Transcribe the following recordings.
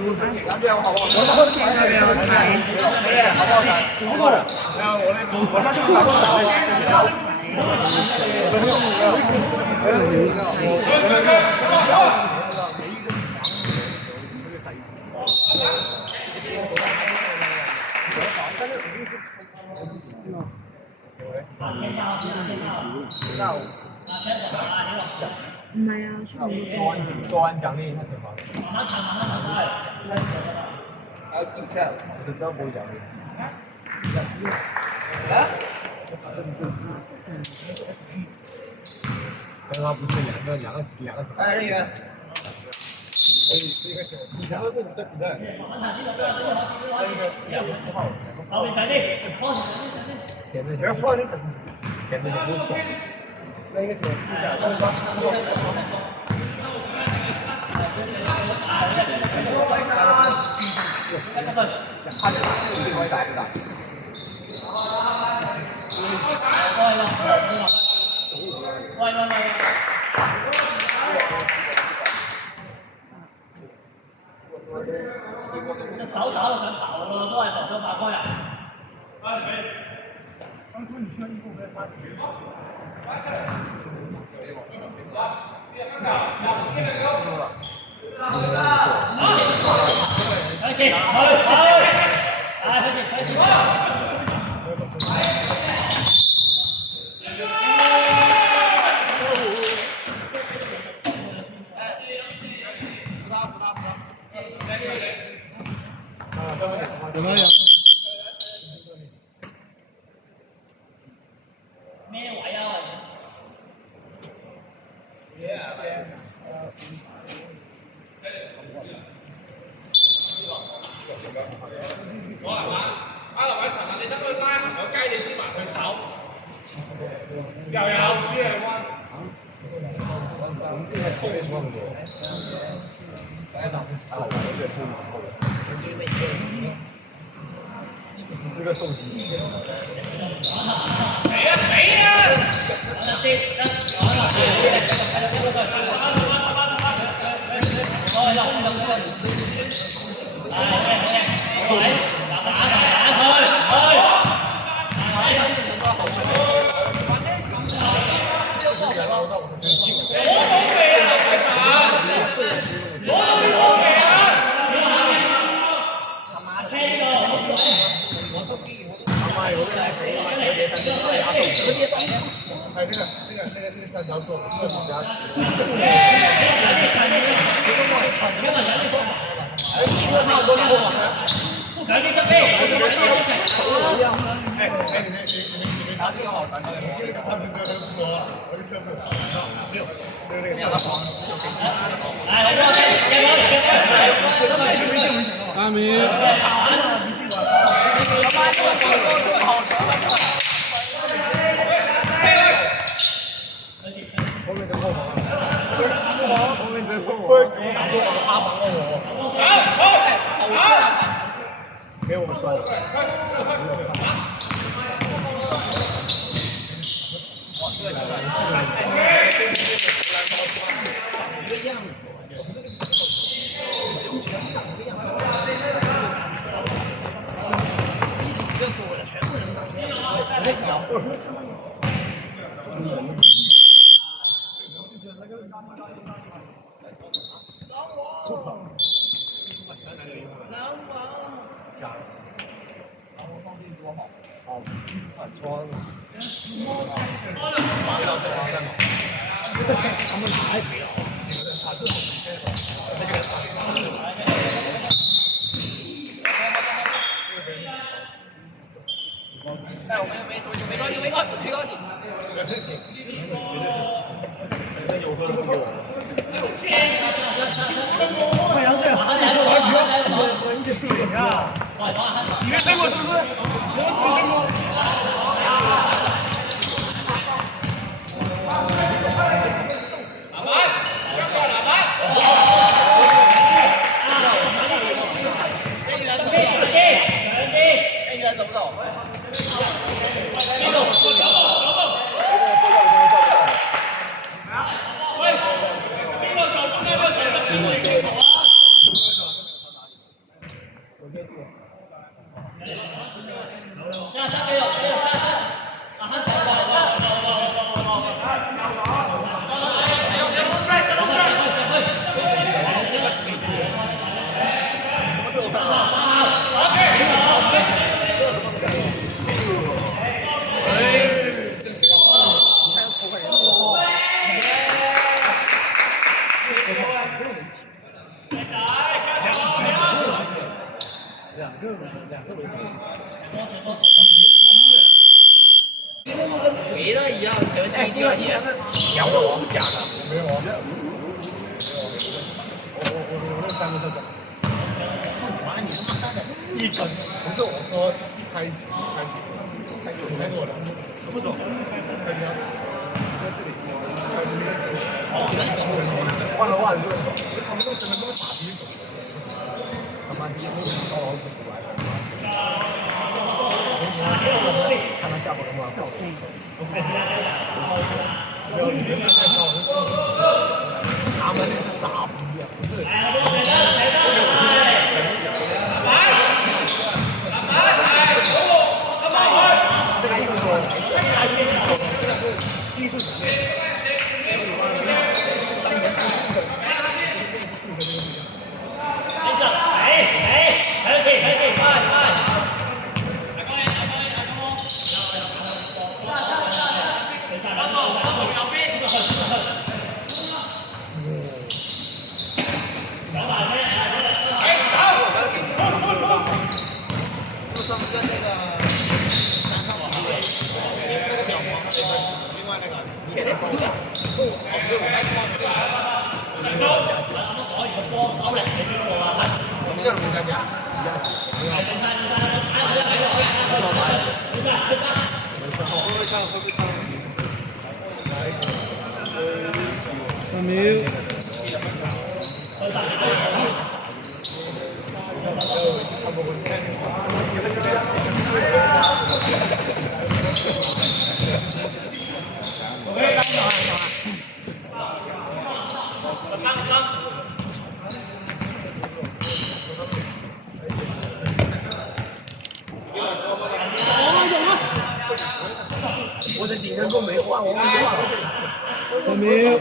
两点好不好？我们后期要不要拍？对，好不好看？不错。然后我那就拿过来。唔係啊，做完獎勵一下前方。是都不會獎勵。剛剛不是兩個前方。人員。前面對比賽。前面也不爽。那個點試下。隻手打到上頭咯，都係防守打開啊！當初你穿衣服被發現。開始，怎麼樣？咩位啊？阿劉偉成啊，你等佢拉行個雞，你先埋佢手。又有輸啊！後面說很多。4個手機。俾啊俾啊！三條數，這是加你拿这个好传的，你这个三分钟都不说了，我就劝不了。没有那个黄。阿明。後面跟後防啊！後面跟後防，我打中了，他防了我。好，給我說。但我们没多久，没高你。本身有喝的给我。太阳穴，自己说完局，你得输赢啊！你没吹过是不是？走不走？跟鬼的一样，前面一句话也讲的我不讲的。没有啊，我那3个是一整，不是我说猜我的，不走，换了袜子就走，他们都真的那么傻逼走，他妈第一步到我不出来。看他下播能不能放松。不要你别太高，他们那是傻逼啊，不是。这个硬说，他硬说，这个是技术层面。我的几人都没换，我忘了。小明，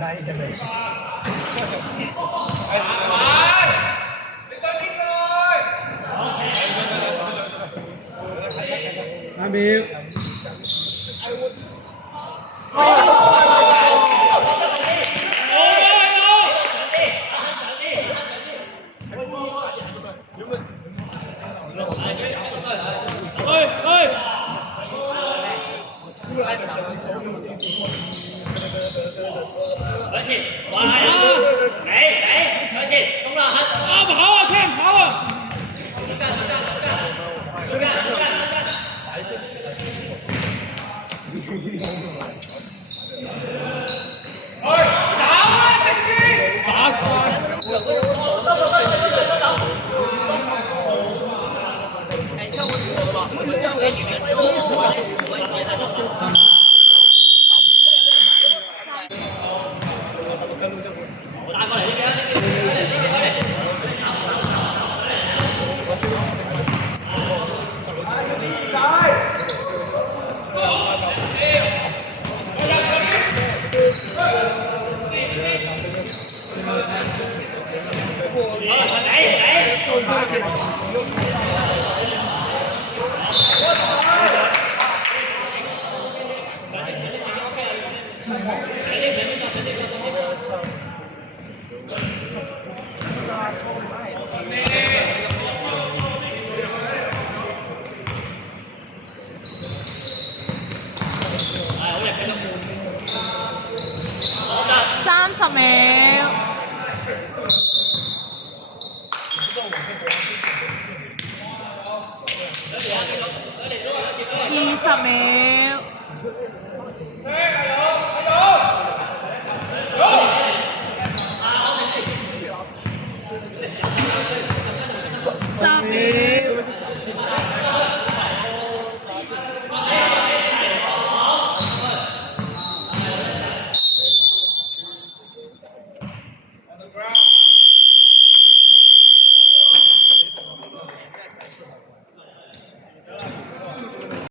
那一天没。阿明。而且，哇呀！来，而且，冲了，啊，跑啊，看跑啊！打死！30秒。10